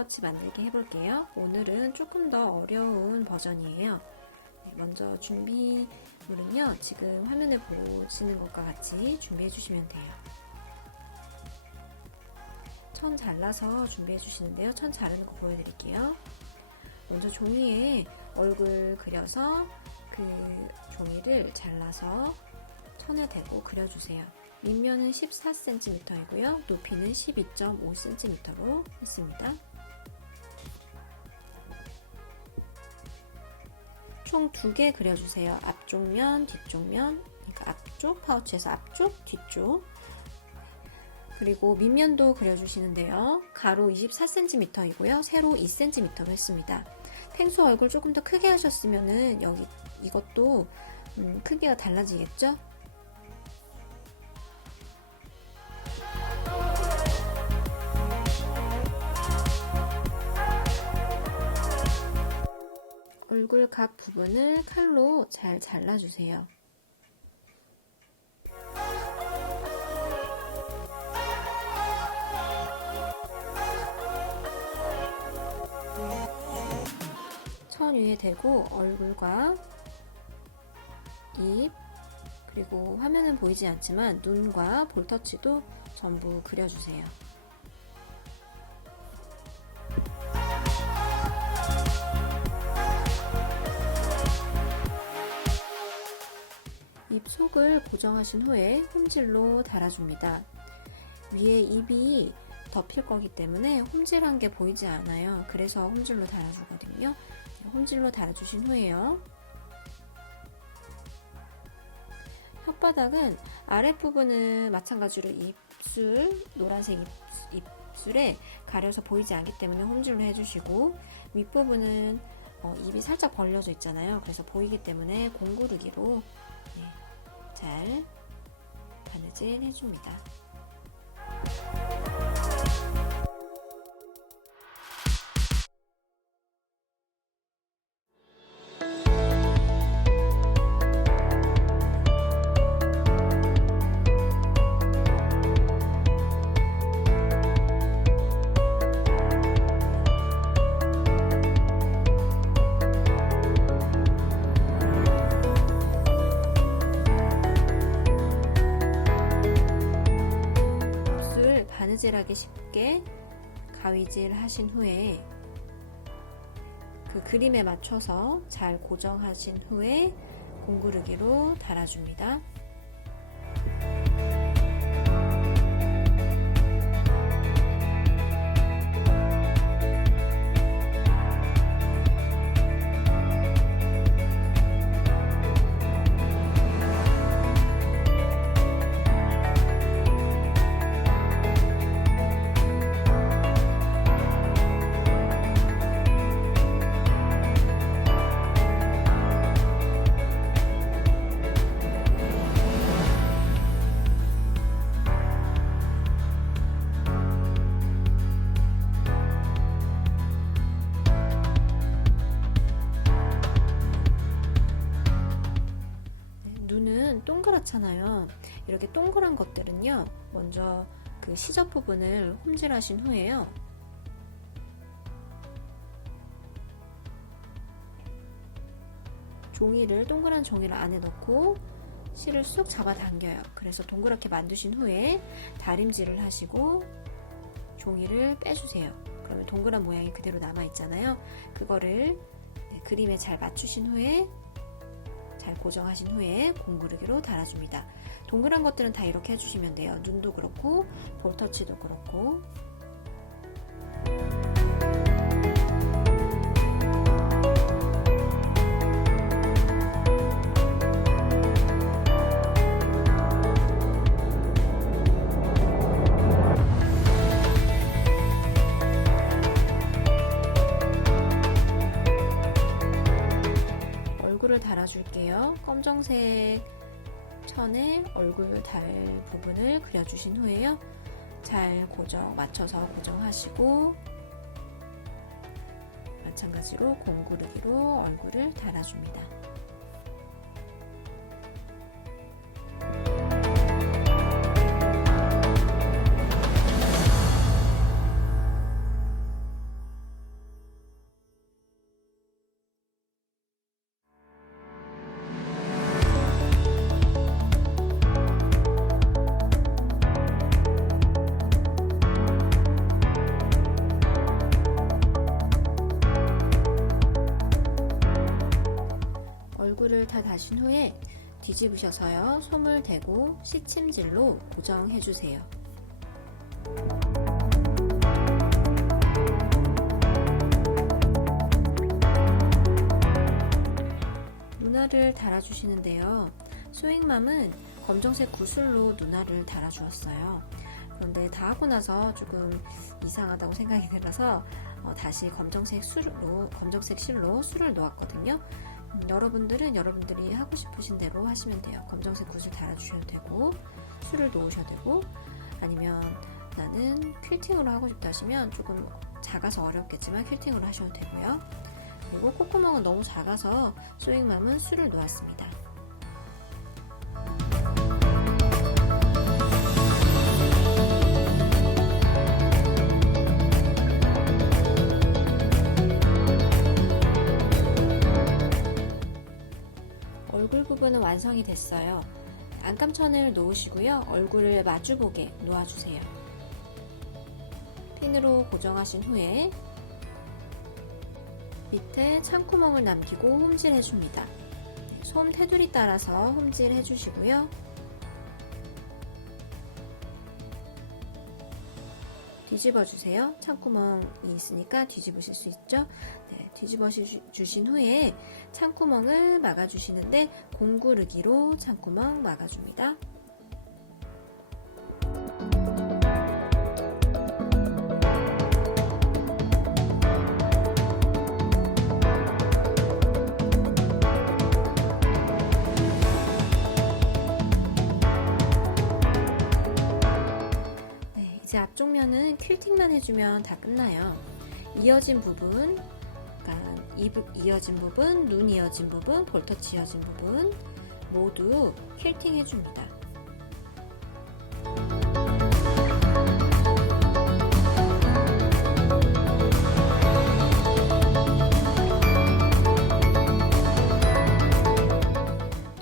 파우치 만들기 해볼게요. 오늘은 조금 더 어려운 버전이에요. 네, 먼저 준비물은요, 지금 화면에 보시는 것과 같이 준비해 주시면 돼요. 천 잘라서 준비해 주시는데요. 천 자르는 거 보여드릴게요. 먼저 종이에 얼굴 그려서 그 종이를 잘라서 천에 대고 그려주세요. 밑면은 14cm이고요. 높이는 12.5cm로 했습니다. 총 두 개 그려주세요. 앞쪽 면, 뒤쪽 면. 그러니까 앞쪽 파우치에서 앞쪽, 뒤쪽. 그리고 밑면도 그려주시는데요. 가로 24cm이고요. 세로 2cm로 했습니다. 펭수 얼굴 조금 더 크게 하셨으면은 여기 이것도 음, 크기가 달라지겠죠? 각 부분을 칼로 잘 잘라주세요. 천 위에 대고 얼굴과 입 그리고 화면은 보이지 않지만 눈과 볼터치도 전부 그려주세요. 속을 고정하신 후에 홈질로 달아줍니다. 위에 입이 덮일 거기 때문에 홈질한 게 보이지 않아요. 그래서 홈질로 달아주거든요. 홈질로 달아주신 후에요. 혓바닥은 아랫부분은 마찬가지로 입술, 노란색 입, 입술에 가려서 보이지 않기 때문에 홈질로 해주시고 윗부분은 어, 입이 살짝 벌려져 있잖아요. 그래서 보이기 때문에 공구르기로 네, 잘 바느질 해줍니다. 바느질하기 쉽게 가위질 하신 후에 그 그림에 맞춰서 잘 고정하신 후에 공구르기로 달아줍니다. 동그랗잖아요. 이렇게 동그란 것들은요, 먼저 그 시접 부분을 홈질하신 후에요. 종이를 동그란 종이를 안에 넣고 실을 쑥 잡아당겨요. 그래서 동그랗게 만드신 후에 다림질을 하시고 종이를 빼주세요. 그러면 동그란 모양이 그대로 남아 있잖아요. 그거를 네, 그림에 잘 맞추신 후에 잘 고정하신 후에 공구르기로 달아줍니다. 동그란 것들은 다 이렇게 해주시면 돼요. 눈도 그렇고 볼터치도 그렇고 검정색 천에 얼굴 달 부분을 그려주신 후에요. 잘 고정, 맞춰서 고정하시고 마찬가지로 공구르기로 얼굴을 달아줍니다. 잘 다신 후에 뒤집으셔서요. 솜을 대고 시침질로 고정해 주세요. 눈알을 달아주시는데요. 소잉맘은 검정색 구슬로 눈알을 달아주었어요. 그런데 다 하고 나서 조금 이상하다고 생각이 들어서 어, 다시 검정색 술로 검정색 실로 술을 놓았거든요. 음, 여러분들은 여러분들이 하고 싶으신 대로 하시면 돼요. 검정색 구슬 달아주셔도 되고 술을 놓으셔도 되고 아니면 나는 퀼팅으로 하고 싶다 하시면 조금 작아서 어렵겠지만 퀼팅으로 하셔도 되고요. 그리고 콧구멍은 너무 작아서 소잉맘은 술을 놓았습니다. 부분은 완성이 됐어요. 안감천을 놓으시고요. 얼굴을 마주보게 놓아주세요. 핀으로 고정하신 후에 밑에 창구멍을 남기고 홈질 해줍니다. 솜 테두리 따라서 홈질 해주시고요. 뒤집어 주세요. 창구멍이 있으니까 뒤집으실 수 있죠? 네, 뒤집어 주신 후에 창구멍을 막아주시는데 공구르기로 창구멍 막아줍니다. 네, 이제 앞쪽 면은 퀼팅만 해주면 다 끝나요. 이어진 부분, 그러니까 이 부- 이어진 부분, 눈 이어진 부분, 볼터치 이어진 부분 모두 퀼팅 해줍니다.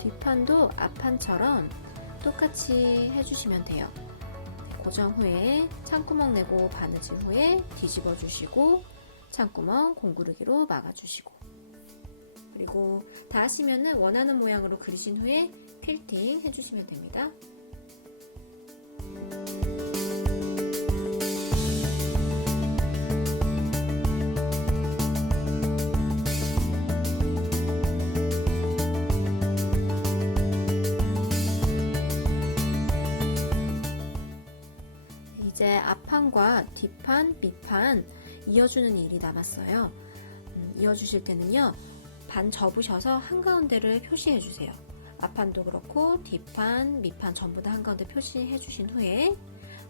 뒷판도 앞판처럼 똑같이 해주시면 돼요. 고정 후에 창구멍 내고 바느질 후에 뒤집어 주시고 창구멍 공구르기로 막아주시고 그리고 다 하시면은 원하는 모양으로 그리신 후에 퀼팅 해주시면 됩니다. 이제 앞판과 뒷판, 밑판 이어주는 일이 남았어요. 음, 이어주실 때는요, 반 접으셔서 한가운데를 표시해 주세요. 앞판도 그렇고, 뒷판, 밑판 전부 다 한가운데 표시해 주신 후에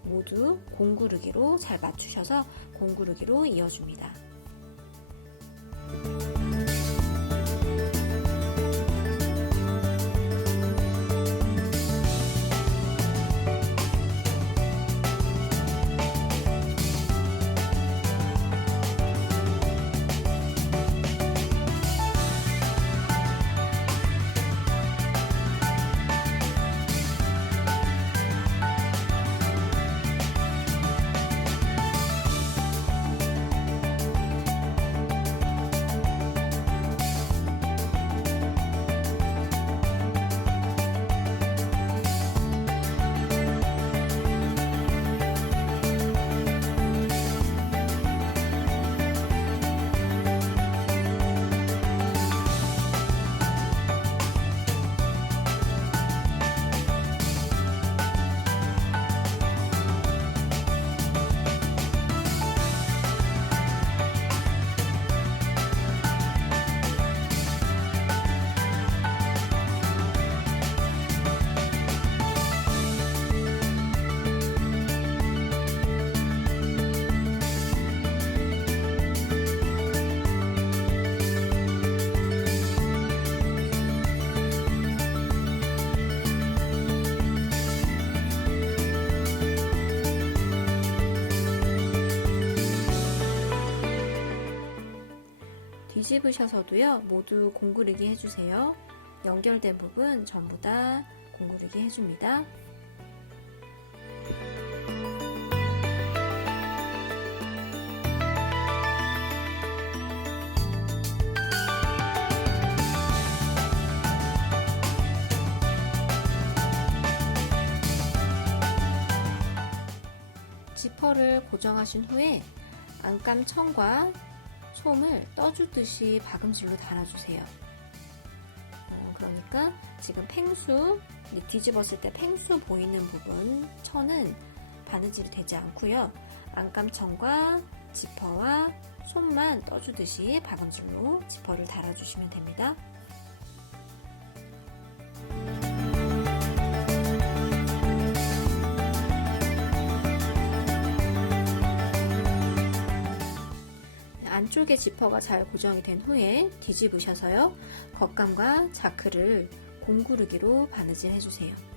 모두 공구르기로 잘 맞추셔서 공구르기로 이어줍니다. 뒤집으셔서도요, 모두 공구르기 해주세요. 연결된 부분 전부 다 공구르기 해줍니다. 지퍼를 고정하신 후에 안감 천과 솜을 떠주듯이 박음질로 달아주세요. 어, 그러니까 지금 팽수 이 뒤집었을 때 팽수 보이는 부분 천은 바느질이 되지 않고요. 안감천과 지퍼와 솜만 떠주듯이 박음질로 지퍼를 달아주시면 됩니다. 안쪽에 지퍼가 잘 고정이 된 후에 뒤집으셔서요. 겉감과 자크를 공구르기로 바느질 해주세요.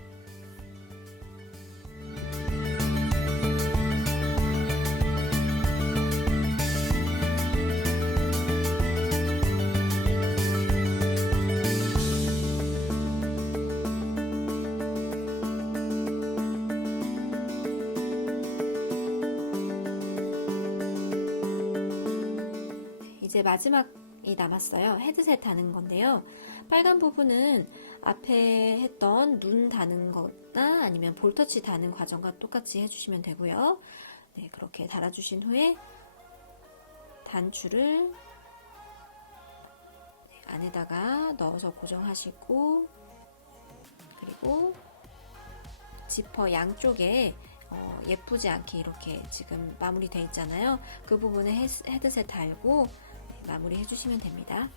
마지막이 남았어요. 헤드셋 다는 건데요. 빨간 부분은 앞에 했던 눈 다는 거나 아니면 볼터치 다는 과정과 똑같이 해주시면 되고요. 네, 그렇게 달아주신 후에 단추를 네, 안에다가 넣어서 고정하시고 그리고 지퍼 양쪽에 어, 예쁘지 않게 이렇게 지금 마무리되어 있잖아요. 그 부분에 헤드셋 달고 네, 마무리 해 주시면 됩니다.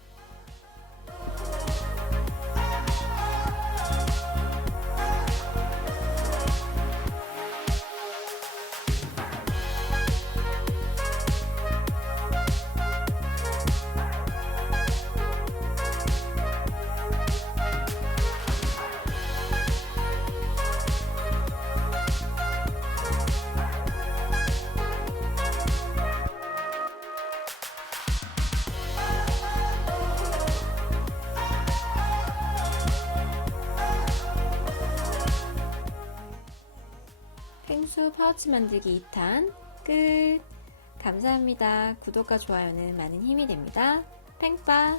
파우치 만들기 2탄 끝! 감사합니다. 구독과 좋아요는 많은 힘이 됩니다. 팽빠!